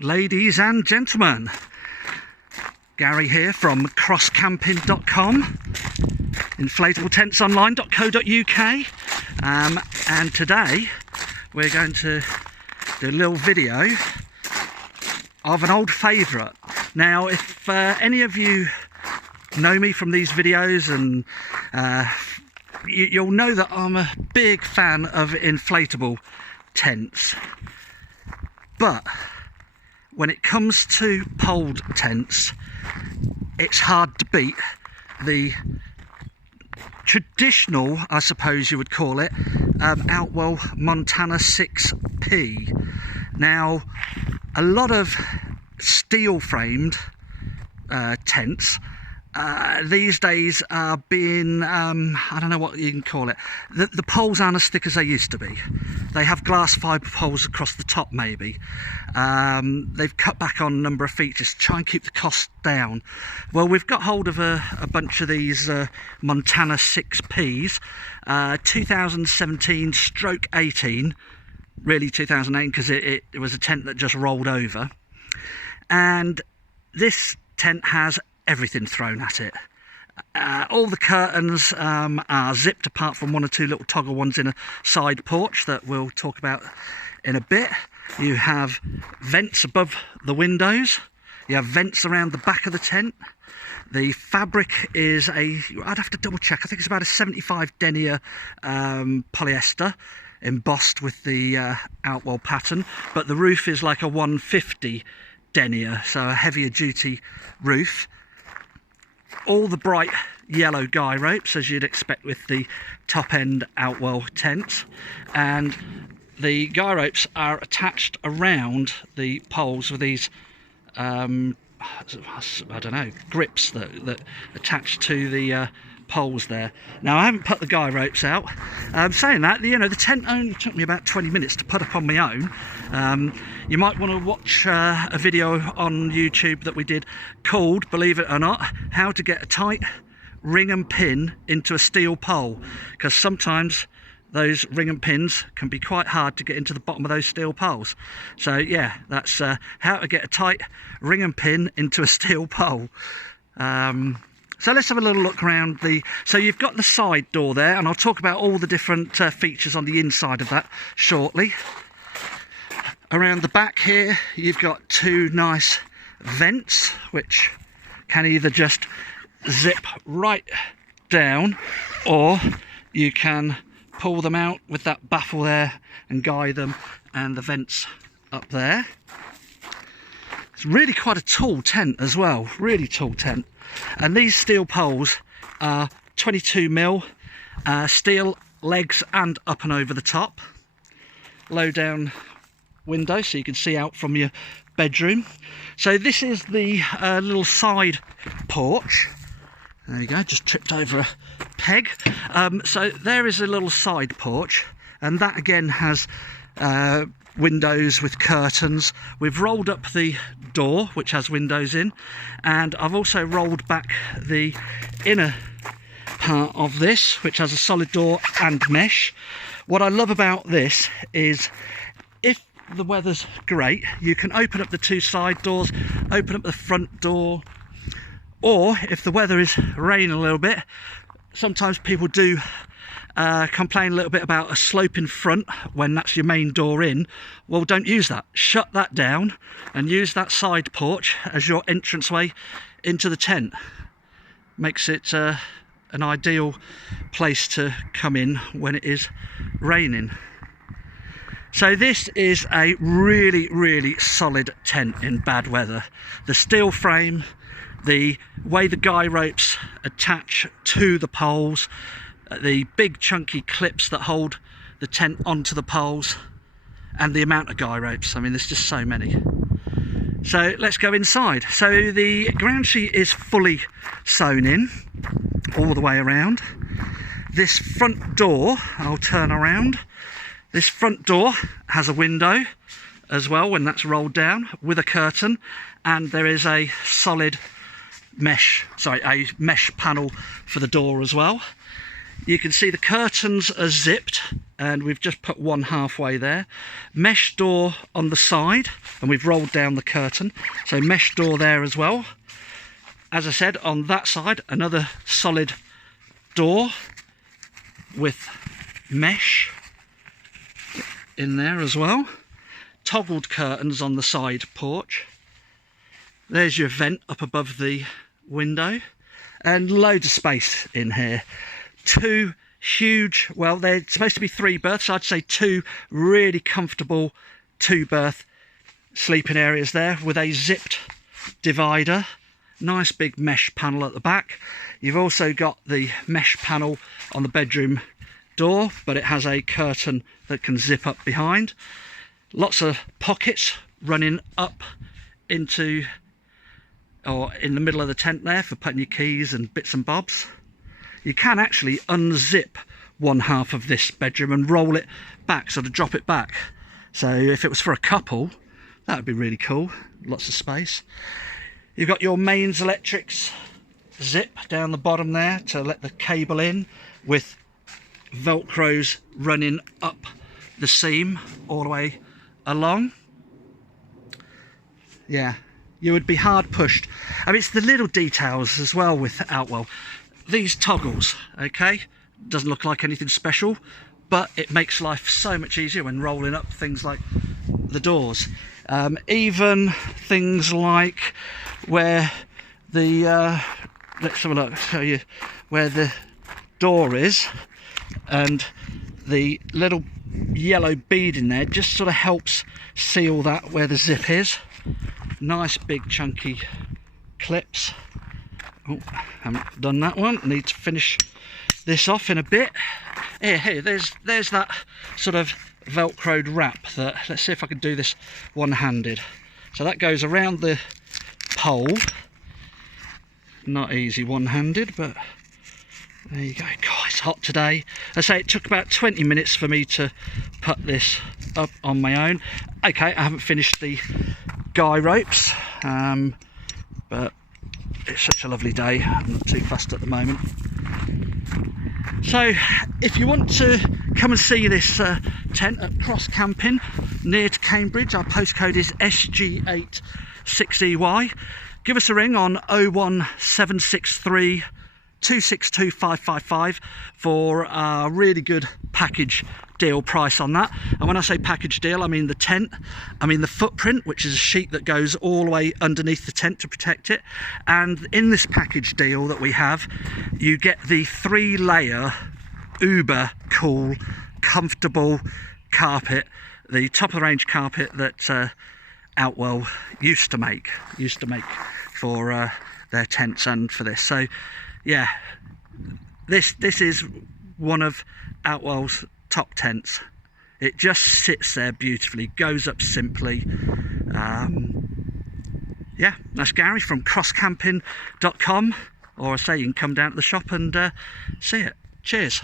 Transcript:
Ladies and gentlemen, Gary here from crosscamping.com, inflatabletents.online.co.uk, and today we're going to do a little video of an old favourite. Now, if any of you know me from these videos, and you'll know that I'm a big fan of inflatable tents, but when it comes to poled tents, it's hard to beat the traditional, I suppose you would call it, Outwell Montana 6P. Now, a lot of steel framed tents these days are being, I don't know what you can call it, the poles aren't as thick as they used to be. They have glass fibre poles across the top maybe. They've cut back on a number of features to try and keep the cost down. Well, we've got hold of a bunch of these Montana 6Ps, 2017/18, really 2008, because it was a tent that just rolled over. And this tent has everything thrown at it. All the curtains are zipped apart from one or two little toggle ones in a side porch that we'll talk about in a bit. You have vents above the windows. You have vents around the back of the tent. The fabric is I'd have to double check, I think it's about a 75 denier polyester embossed with the Outwell pattern, but the roof is like a 150 denier, so a heavier duty roof. All the bright yellow guy ropes, as you'd expect with the top end Outwell tents, and the guy ropes are attached around the poles with these I don't know, grips that attach to the poles there. Now, I haven't put the guy ropes out. Saying that, you know, the tent only took me about 20 minutes to put up on my own. You might want to watch a video on YouTube that we did called, believe it or not, how to get a tight ring and pin into a steel pole, because sometimes those ring and pins can be quite hard to get into the bottom of those steel poles. So yeah, that's how to get a tight ring and pin into a steel pole. So let's have a little look around so you've got the side door there, and I'll talk about all the different features on the inside of that shortly. Around the back here, you've got two nice vents, which can either just zip right down, or you can pull them out with that baffle there and guide them, and the vents up there. It's really quite a tall tent as well, really tall tent. And these steel poles are 22mm steel legs and up and over the top. Low down window so you can see out from your bedroom. So this is the little side porch. There you go, just tripped over a peg. So there is a little side porch, and that again has windows with curtains. We've rolled up the door, which has windows in, and I've also rolled back the inner part of this, which has a solid door and mesh. What I love about this is, if the weather's great, you can open up the two side doors, open up the front door, or if the weather is raining a little bit, sometimes people do complain a little bit about a sloping front when that's your main door in. Well, don't use that. Shut that down and use that side porch as your entranceway into the tent. Makes it an ideal place to come in when it is raining. So this is a really, really solid tent in bad weather. The steel frame, the way the guy ropes attach to the poles, the big chunky clips that hold the tent onto the poles, and the amount of guy ropes. I mean, there's just so many. So let's go inside. So the ground sheet is fully sewn in all the way around. This front door, I'll turn around. This front door has a window as well when that's rolled down, with a curtain, and there is a solid mesh panel for the door as well. You can see the curtains are zipped, and we've just put one halfway there. Mesh door on the side, and we've rolled down the curtain, so mesh door there as well. As I said, on that side, another solid door with mesh in there as well. Toggled curtains on the side porch. There's your vent up above the window, and loads of space in here. Two huge, well, they're supposed to be 3 berths, I'd say 2 really comfortable 2-berth sleeping areas there with a zipped divider. Nice big mesh panel at the back. You've also got the mesh panel on the bedroom door, but it has a curtain that can zip up behind. Lots of pockets running up into, or in the middle of the tent there, for putting your keys and bits and bobs. You can actually unzip one half of this bedroom and roll it back, sort of drop it back. So if it was for a couple, that would be really cool. Lots of space. You've got your mains electrics zip down the bottom there to let the cable in, with velcros running up the seam all the way along. Yeah, you would be hard pushed. I mean, it's the little details as well with Outwell. These toggles, okay, doesn't look like anything special, but it makes life so much easier when rolling up things like the doors. Even things like where the let's have a look, show you where the door is, and the little yellow bead in there just sort of helps seal that where the zip is. Nice big chunky clips. Oh, haven't done that one, need to finish this off in a bit. Here, there's that sort of velcroed wrap that, let's see if I can do this one-handed. So that goes around the pole. Not easy one-handed, but there you go. God, it's hot today. I say it took about 20 minutes for me to put this up on my own. Okay, I haven't finished the guy ropes, but it's such a lovely day. I'm not too fussed at the moment. So if you want to come and see this tent at Cross Camping near to Cambridge, our postcode is SG86EY. Give us a ring on 01763 262 555 for a really good package deal price on that. And when I say package deal, I mean the tent, I mean the footprint, which is a sheet that goes all the way underneath the tent to protect it. And in this package deal that we have, you get the 3-layer uber cool comfortable carpet, the top of the range carpet that Outwell used to make for their tents and for this. So yeah, this is one of Outwell's top tents. It just sits there beautifully, goes up simply. Yeah, that's Gary from crosscamping.com, or I say you can come down to the shop and see it. Cheers.